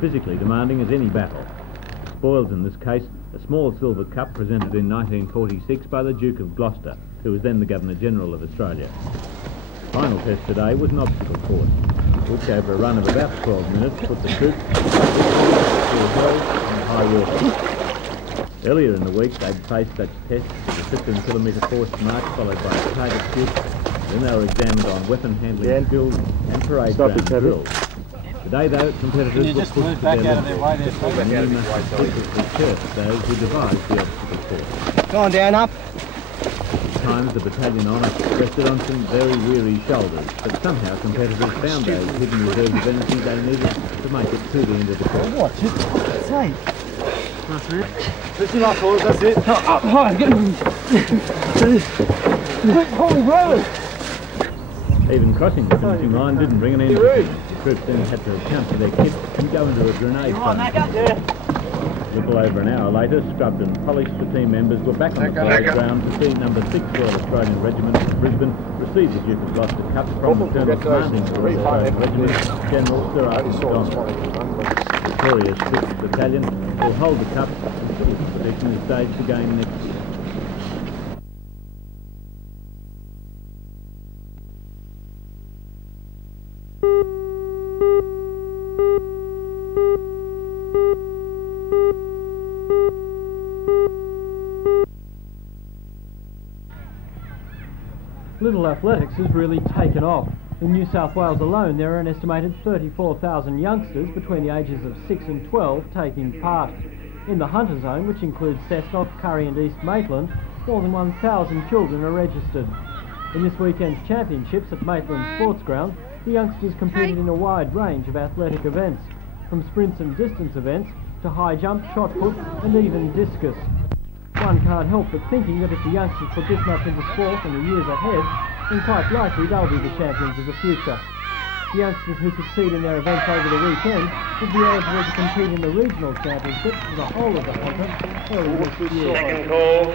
physically demanding as any battle. Spoils in this case, a small silver cup presented in 1946 by the Duke of Gloucester, who was then the Governor-General of Australia. The final test today was an obstacle course, which over a run of about 12 minutes put the troops through hills and high water. Earlier in the week they'd faced such tests as a 15-kilometre forced march followed by a target shoot. Then they were examined on weapon handling skills and parade ground drills. Today, though, competitors were pushed to their limits, and many must have secretly cursed those who devised the obstacle course. Go on, down, up. At times, the battalion honour rested on some very weary shoulders, but somehow competitors found those hidden reserves of energy they needed to make it to the end of the course. Watch it. That's right. That's it. Listen up, boys, that's it. Up high, get him. Holy brother! Even crossing the finishing line didn't bring an end to it. Troops then had to account for their kit and go into a grenade fire. A little over an hour later, scrubbed and polished, the team members were back on the parade ground to see No. 6 Royal Australian Regiment of Brisbane receive the Duke of Gloucester Cup from the Colonel Commanding the Royal Australian Regiment, General Sir Arthur Johnston. Victoria's 6th Battalion will hold the Cup until the expedition is staged again next year. Little athletics has really taken off. In New South Wales alone, there are an estimated 34,000 youngsters between the ages of 6 and 12 taking part. In the Hunter Zone, which includes Cessnock, Curry and East Maitland, more than 1,000 children are registered. In this weekend's championships at Maitland Sports Ground, the youngsters competed in a wide range of athletic events, from sprints and distance events to high jump, shot put and even discus. One can't help but thinking that if the youngsters put this much into sport in the years ahead, then quite likely they'll be the champions of the future. The youngsters who succeed in their events over the weekend will be eligible to compete in the regional championships for the whole of the continent early this year.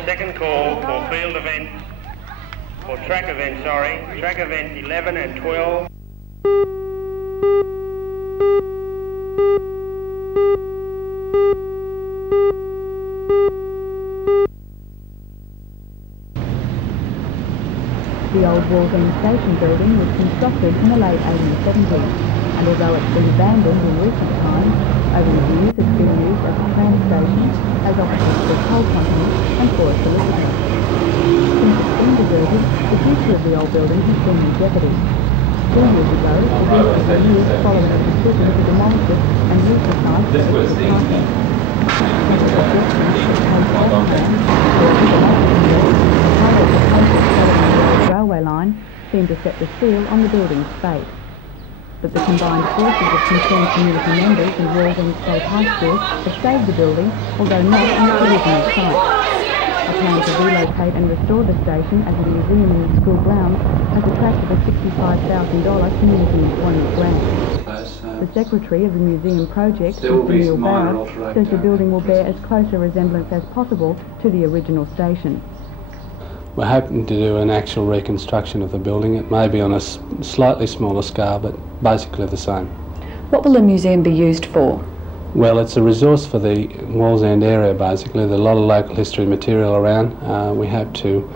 Second call for field events, for track events, track events 11 and 12. The old Walgett station building was constructed in the late 1870s, and although it's been abandoned in recent times, over the years it's been used as a tram station, as offices for coal companies and for a solicitor. Since it's been deserted, the future of the old building has been in jeopardy. 4 years ago, the building was removed following a decision to demolish it and use the site for extra parking. Railway line seemed to set the seal on the building's fate. But the combined forces of concerned community members and Walgett State High School have saved the building, although not on its original site. A plan to relocate and restore the station as a museum in the school grounds has attracted a $65,000 community employment grant. The secretary of the museum project, Mr. Neil Barrett, says the building will bear as close a resemblance as possible to the original station. We're hoping to do an actual reconstruction of the building. It may be on a slightly smaller scale, but basically the same. What will the museum be used for? Well, it's a resource for the Wallsend area, basically. There's a lot of local history material around. We hope to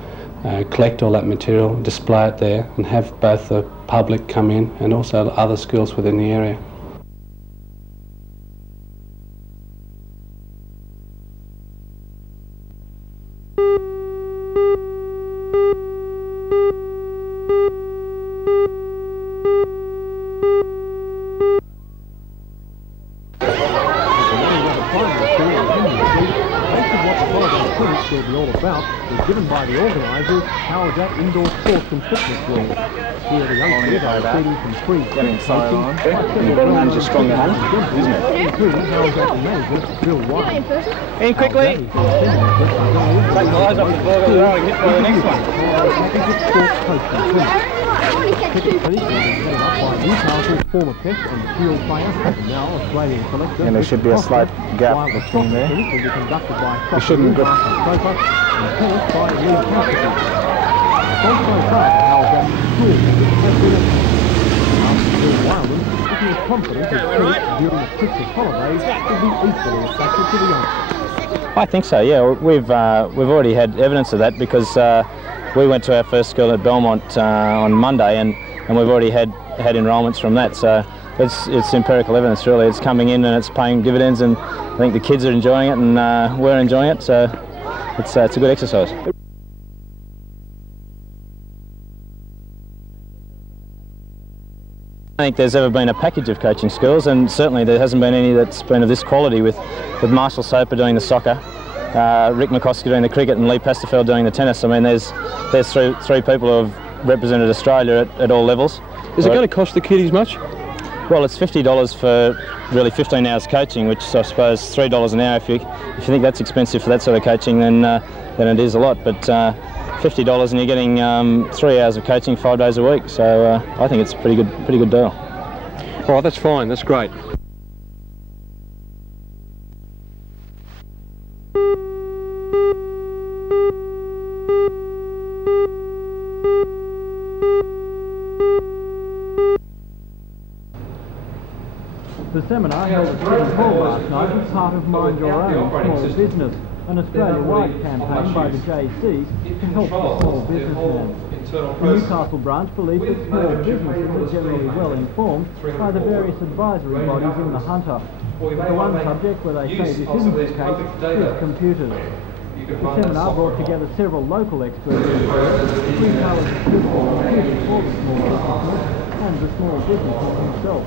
collect all that material, display it there, and have both the public come in and also other schools within the area. will be all about was given by the organisers How's That Indoor Sports and Fitness World. Here the youngsters are feeding some free getting so on. You've got to manage a stronger hand, isn't it? Including How's That manager Bill White. In quickly! Take my eyes off the ball as well and get for the next one. Former Test and field player, now Australian selector. And there should be a slight gap between there. We shouldn't go. he was confident that Strait during the Christmas holidays would be equally attractive to the youngsters. I think so, yeah. We've already had evidence of that because we went to our first school at Belmont on Monday and we've already had enrolments from that. So it's empirical evidence really. It's coming in and it's paying dividends, and I think the kids are enjoying it and we're enjoying it, so it's a good exercise. I don't think there's ever been a package of coaching schools, and certainly there hasn't been any that's been of this quality, with Marshall Soper doing the soccer, Rick McCosker doing the cricket and Lee Pasterfeld doing the tennis. I mean, there's three people who have represented Australia at all levels. Is it going to cost the kiddies much? Well, it's $50 for really 15 hours coaching, which I suppose $3 an hour. If you think that's expensive for that sort of coaching, then it is a lot. But $50 and you're getting 3 hours of coaching 5 days a week. So I think it's a pretty good deal. Oh, that's fine. That's great. The seminar held at City Hall last night was part of Mind Your Own Small Business, an Australia-wide campaign by the JC to help the small businessman. The Newcastle branch believes that small businesses are generally well informed by the various advisory bodies in the Hunter. The one subject where they say this isn't the case is computers. The seminar brought together several local experts in the area, retailers assisting computers for the small businessman and the small businessman himself.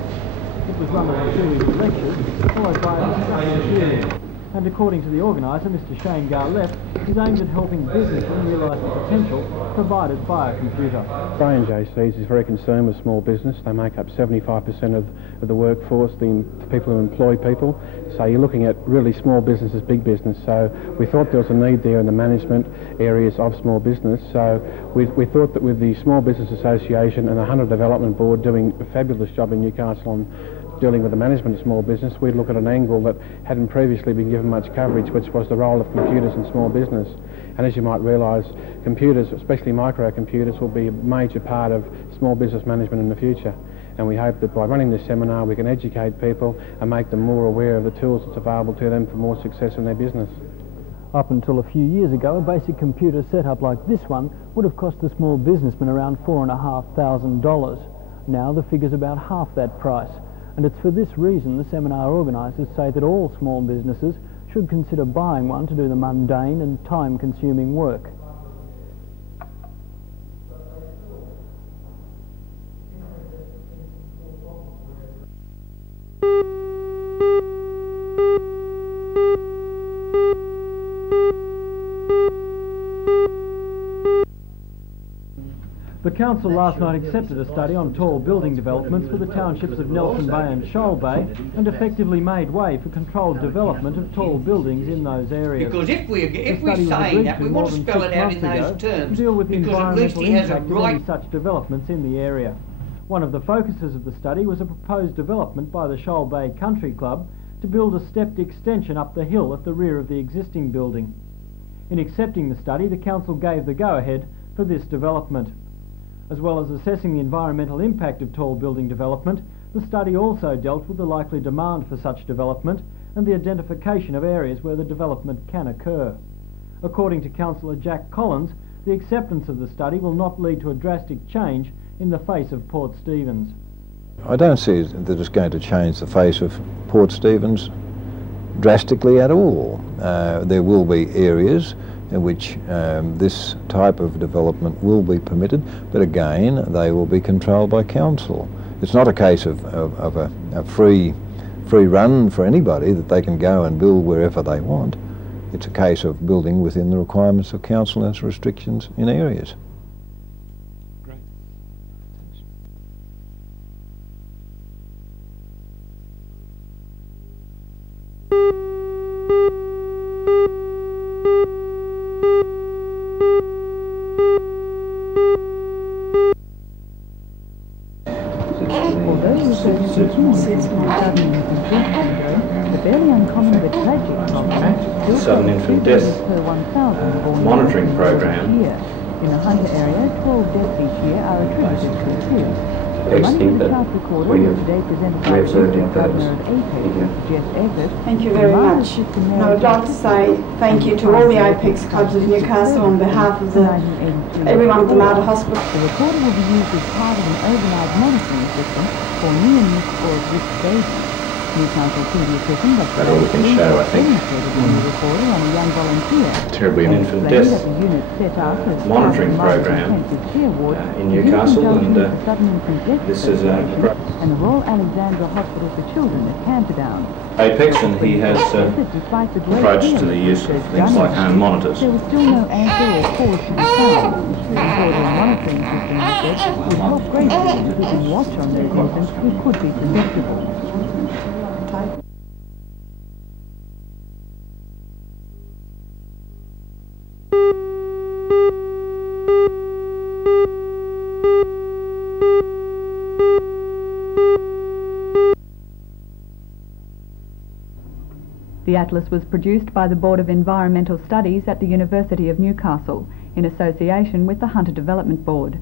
It was run as a series of lectures, followed by a discussion period. And according to the organiser, Mr Shane Garlett, is aimed at helping businessmen realise the potential provided by a computer. Australian JCs is very concerned with small business. They make up 75% of the workforce, the people who employ people. So you're looking at really small business as big business. So we thought there was a need there in the management areas of small business. So we thought that with the Small Business Association and the Hunter Development Board doing a fabulous job in Newcastle on dealing with the management of small business, we'd look at an angle that hadn't previously been given much coverage, which was the role of computers in small business. And as you might realise, computers, especially microcomputers, will be a major part of small business management in the future. And we hope that by running this seminar we can educate people and make them more aware of the tools that's available to them for more success in their business. Up until a few years ago, a basic computer setup like this one would have cost the small businessman around $4,500. Now the figure's about half that price. And it's for this reason the seminar organisers say that all small businesses should consider buying one to do the mundane and time-consuming work. The council last night accepted a study on tall building developments for the townships of Nelson Bay and Shoal Bay and effectively made way for controlled development of tall buildings in those areas. Because if we're saying that, we want to spell it out in those terms, to deal with the because at least environmental he has a impact of right. any such developments in the area. One of the focuses of the study was a proposed development by the Shoal Bay Country Club to build a stepped extension up the hill at the rear of the existing building. In accepting the study, the council gave the go-ahead for this development. As well as assessing the environmental impact of tall building development, the study also dealt with the likely demand for such development and the identification of areas where the development can occur. According to Councillor Jack Collins, the acceptance of the study will not lead to a drastic change in the face of Port Stephens. I don't see that it's going to change the face of Port Stephens drastically at all. There will be areas in which this type of development will be permitted, but again they will be controlled by council. It's not a case of a free run for anybody that they can go and build wherever they want. It's a case of building within the requirements of council and its restrictions in areas. Great. Although researchers routinely test sudden infant death syndrome, the barely uncommon but tragic problem still Sudden infant death per 1,000 born monitoring program. each year. In the Hunter area, 12 deaths each year are attributed to kids. testing that we have observed birds. Thank you very much. And I would like to say thank you to all the Apex clubs of Newcastle on behalf of everyone at the Mater Hospital. The recorder will be used as part of an overnight monitoring system for near-miss or at-risk stages. Newcastle paediatrician That all we can show, I think. Recorder on a young volunteer. Terribly an infant death monitoring program in Newcastle, and this is and the Royal Alexandra Hospital for Children at Camperdown. Apex, and he has approach to the use of things like home monitors. There was still no answer or cause to be found. The recorder monitoring system, he said, would help greatly in keeping watch on those infants who could be susceptible. The atlas was produced by the Board of Environmental Studies at the University of Newcastle in association with the Hunter Development Board.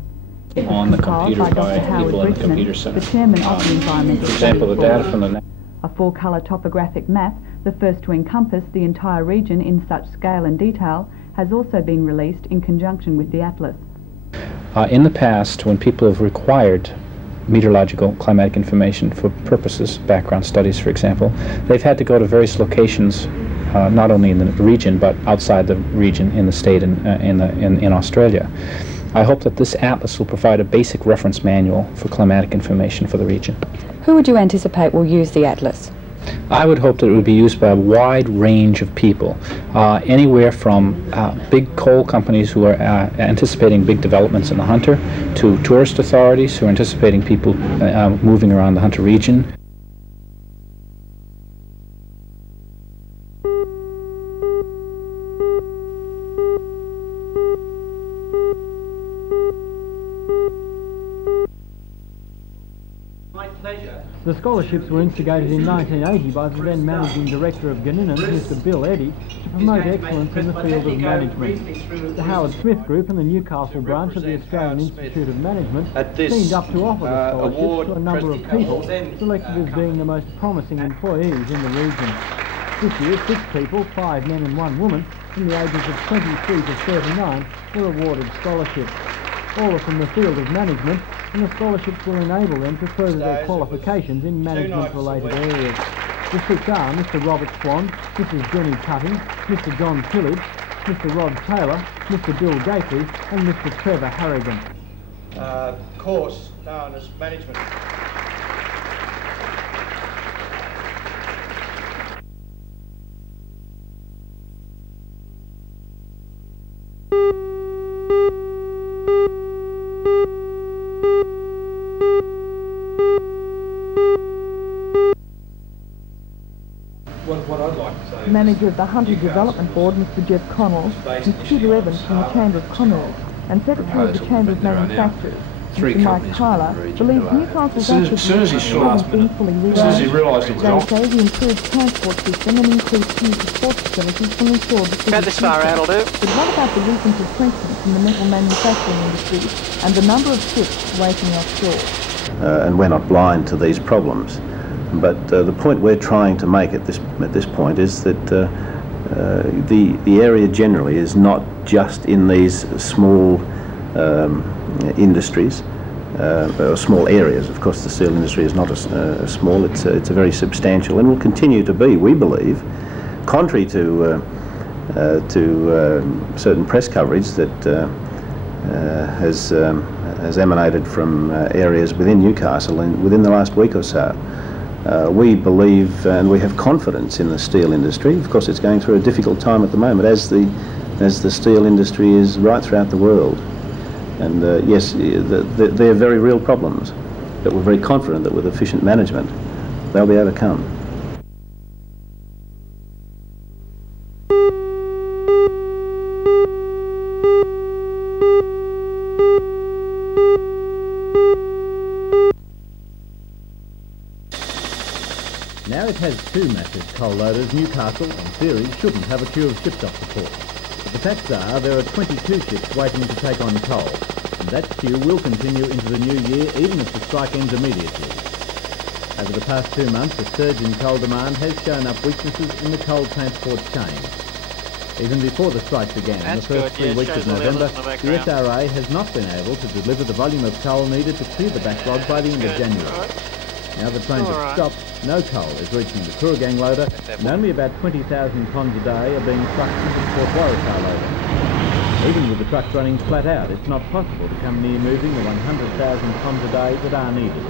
It was on the compiled computer by Howard people in the Bridgman, computer center. the chairman of the Environmental For example, the Studies data Board. from the A full-colour topographic map, the first to encompass the entire region in such scale and detail, has also been released in conjunction with the atlas. In the past, when people have required meteorological climatic information for purposes, background studies for example, they've had to go to various locations, not only in the region but outside the region, in the state and in Australia. I hope that this atlas will provide a basic reference manual for climatic information for the region. Who would you anticipate will use the atlas? I would hope that it would be used by a wide range of people, anywhere from big coal companies who are anticipating big developments in the Hunter, to tourist authorities who are anticipating people moving around the Hunter region. The scholarships were instigated in 1980 by the then Managing Director of Gunninan, Mr Bill Eddy, to promote excellence in the field of management. The Howard Smith Group and the Newcastle branch of the Australian Institute of Management teamed up to offer the scholarships to a number of people selected as being the most promising employees in the region. This year, 6 people, 5 men and 1 woman, from the ages of 23 to 39, were awarded scholarships. All are from the field of management, and the scholarships will enable them to further their qualifications in management-related areas. The 6 are Mr Robert Swan, Mrs Jenny Cutting, Mr John Tillage, Mr Rod Taylor, Mr Bill Gately and Mr Trevor Harrigan. Course known as management. What I'd like to say, Manager of the Hunter Development Board, Mr Jeff Connell, Ms Peter Evans from the Chamber of Commerce, and Secretary of the Chamber of Manufacturers, Mr Mike Tyler, believes Newcastle's active has been fully realised. They say the improved transport system and increased use of port facilities will ensure the About this far out will do. But what about the recent retrenchment in the metal manufacturing industry and the number of ships waiting offshore? And we're not blind to these problems. But the point we're trying to make at this point is that the area generally is not just in these small industries or small areas. Of course, the steel industry is not small; it's a very substantial, and will continue to be, we believe, contrary to certain press coverage that has emanated from areas within Newcastle within the last week or so. We believe and we have confidence in the steel industry. Of course, it's going through a difficult time at the moment, as the steel industry is right throughout the world. And yes, they're very real problems, but we're very confident that with efficient management, they'll be overcome. Now it has 2 massive coal loaders. Newcastle, in theory, shouldn't have a queue of ships off the port. But the facts are there are 22 ships waiting to take on coal. And that queue will continue into the new year, even if the strike ends immediately. Over the past 2 months, a surge in coal demand has shown up weaknesses in the coal transport chain. Even before the strike began, in the first 3 weeks of November, the SRA has not been able to deliver the volume of coal needed to clear the backlog by the end of January. Now the trains have stopped, no coal is reaching the Kooragang loader, and only about 20,000 tonnes a day are being trucked into the Port Waratah loader. Even with the trucks running flat out, it's not possible to come near moving the 100,000 tonnes a day that are needed.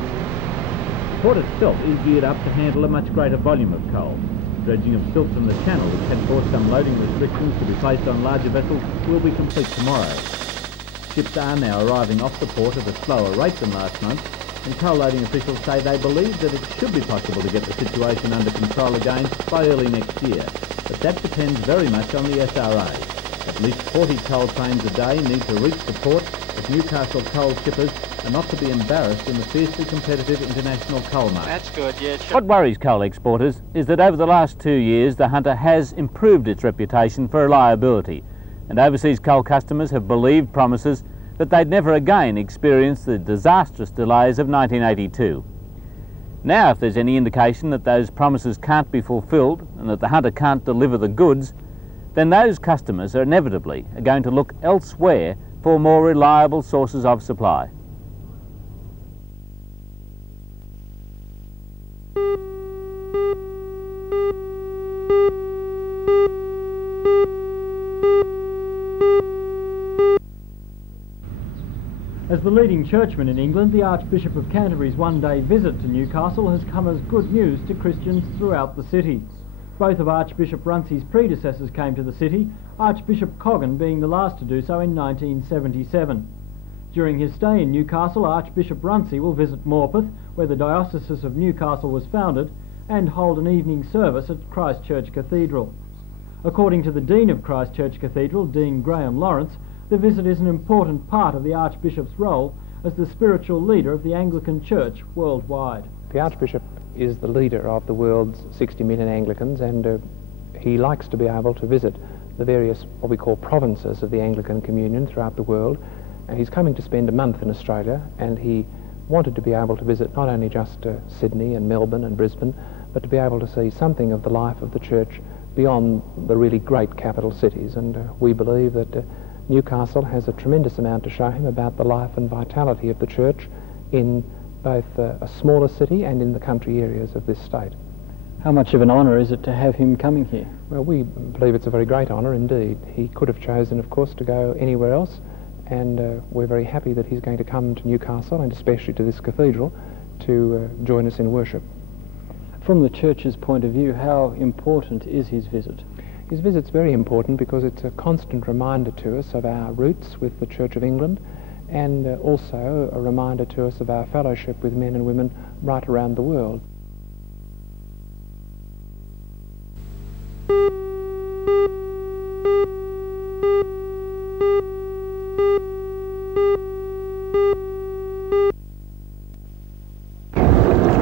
The port itself is geared up to handle a much greater volume of coal. Dredging of silt from the channel, which had caused some loading restrictions to be placed on larger vessels, will be complete tomorrow. Ships are now arriving off the port at a slower rate than last month, and coal loading officials say they believe that it should be possible to get the situation under control again by early next year. But that depends very much on the SRA. At least 40 coal trains a day need to reach the port if Newcastle coal shippers are not to be embarrassed in the fiercely competitive international coal market. That's good, yeah. What worries coal exporters is that over the last 2 years the Hunter has improved its reputation for reliability, and overseas coal customers have believed promises that they'd never again experience the disastrous delays of 1982. Now, if there's any indication that those promises can't be fulfilled and that the Hunter can't deliver the goods, then those customers are inevitably going to look elsewhere for more reliable sources of supply. As the leading churchman in England, the Archbishop of Canterbury's one-day visit to Newcastle has come as good news to Christians throughout the city. Both of Archbishop Runcie's predecessors came to the city, Archbishop Coggan being the last to do so in 1977. During his stay in Newcastle, Archbishop Runcie will visit Morpeth, where the Diocese of Newcastle was founded, and hold an evening service at Christchurch Cathedral. According to the Dean of Christchurch Cathedral, Dean Graham Lawrence, the visit is an important part of the Archbishop's role as the spiritual leader of the Anglican Church worldwide. The Archbishop is the leader of the world's 60 million Anglicans, and he likes to be able to visit the various, what we call, provinces of the Anglican Communion throughout the world. And he's coming to spend a month in Australia, and he wanted to be able to visit not only just Sydney and Melbourne and Brisbane, but to be able to see something of the life of the Church beyond the really great capital cities. And we believe that Newcastle has a tremendous amount to show him about the life and vitality of the Church in both a smaller city and in the country areas of this state. How much of an honour is it to have him coming here? Well, we believe it's a very great honour indeed. He could have chosen, of course, to go anywhere else, and we're very happy that he's going to come to Newcastle, and especially to this cathedral, to join us in worship. From the Church's point of view, how important is his visit? His visit's very important because it's a constant reminder to us of our roots with the Church of England, and also a reminder to us of our fellowship with men and women right around the world.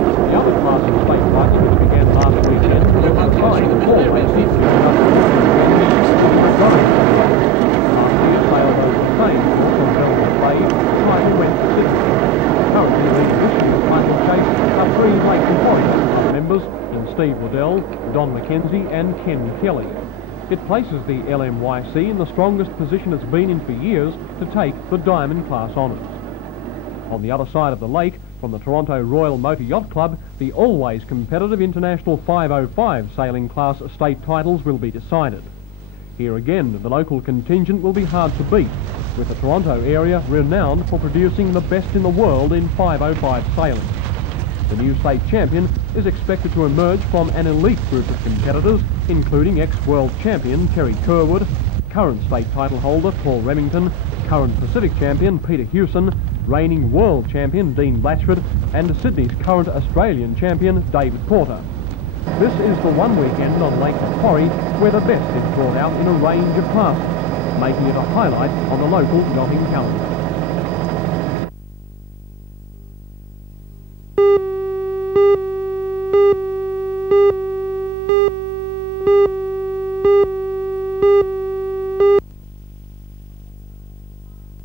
The other class of state fights, which began last weekend, were combined four races. Last year, sailboat Spain from Belgium Bay finally went to Sydney. Currently, the edition of Michael Chase are three Lake Warrior members in Steve Waddell, Don McKenzie and Ken Kelly. It places the LMYC in the strongest position it's been in for years to take the Diamond Class honours. On the other side of the lake, from the Toronto Royal Motor Yacht Club, the always competitive International 505 sailing class state titles will be decided. Here again, the local contingent will be hard to beat, with the Toronto area renowned for producing the best in the world in 505 sailing. The new state champion is expected to emerge from an elite group of competitors, including ex-world champion Terry Kerwood, current state title holder Paul Remington, current Pacific champion Peter Hewson, reigning world champion Dean Blatchford, and Sydney's current Australian champion David Porter. This is the one weekend on Lake Macquarie where the best is brought out in a range of classes, making it a highlight on the local yachting calendar.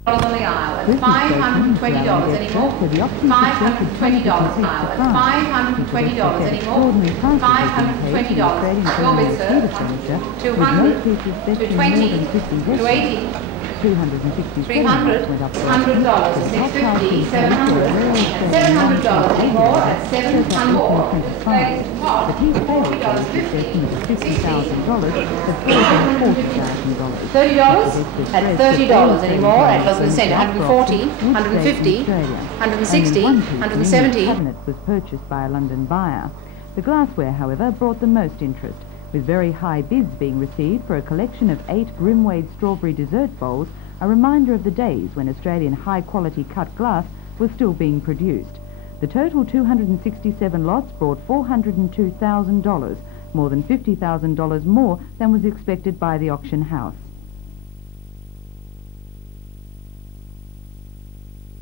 On the island. $520 anymore. $520, pilot. $520 anymore. $520. Your bid, sir. 200, 220, 280. $300, $100, $650, $700, $700 anymore at $700 more. Ladies and what? $40, $50, $60,000 at $30 anymore at Los Vicente, $140, $150, $160, $170. Cabinet was purchased by a London buyer. The glassware, however, brought the most interest, with very high bids being received for a collection of 8 Grimwade strawberry dessert bowls, a reminder of the days when Australian high-quality cut glass was still being produced. The total 267 lots brought $402,000, more than $50,000 more than was expected by the auction house.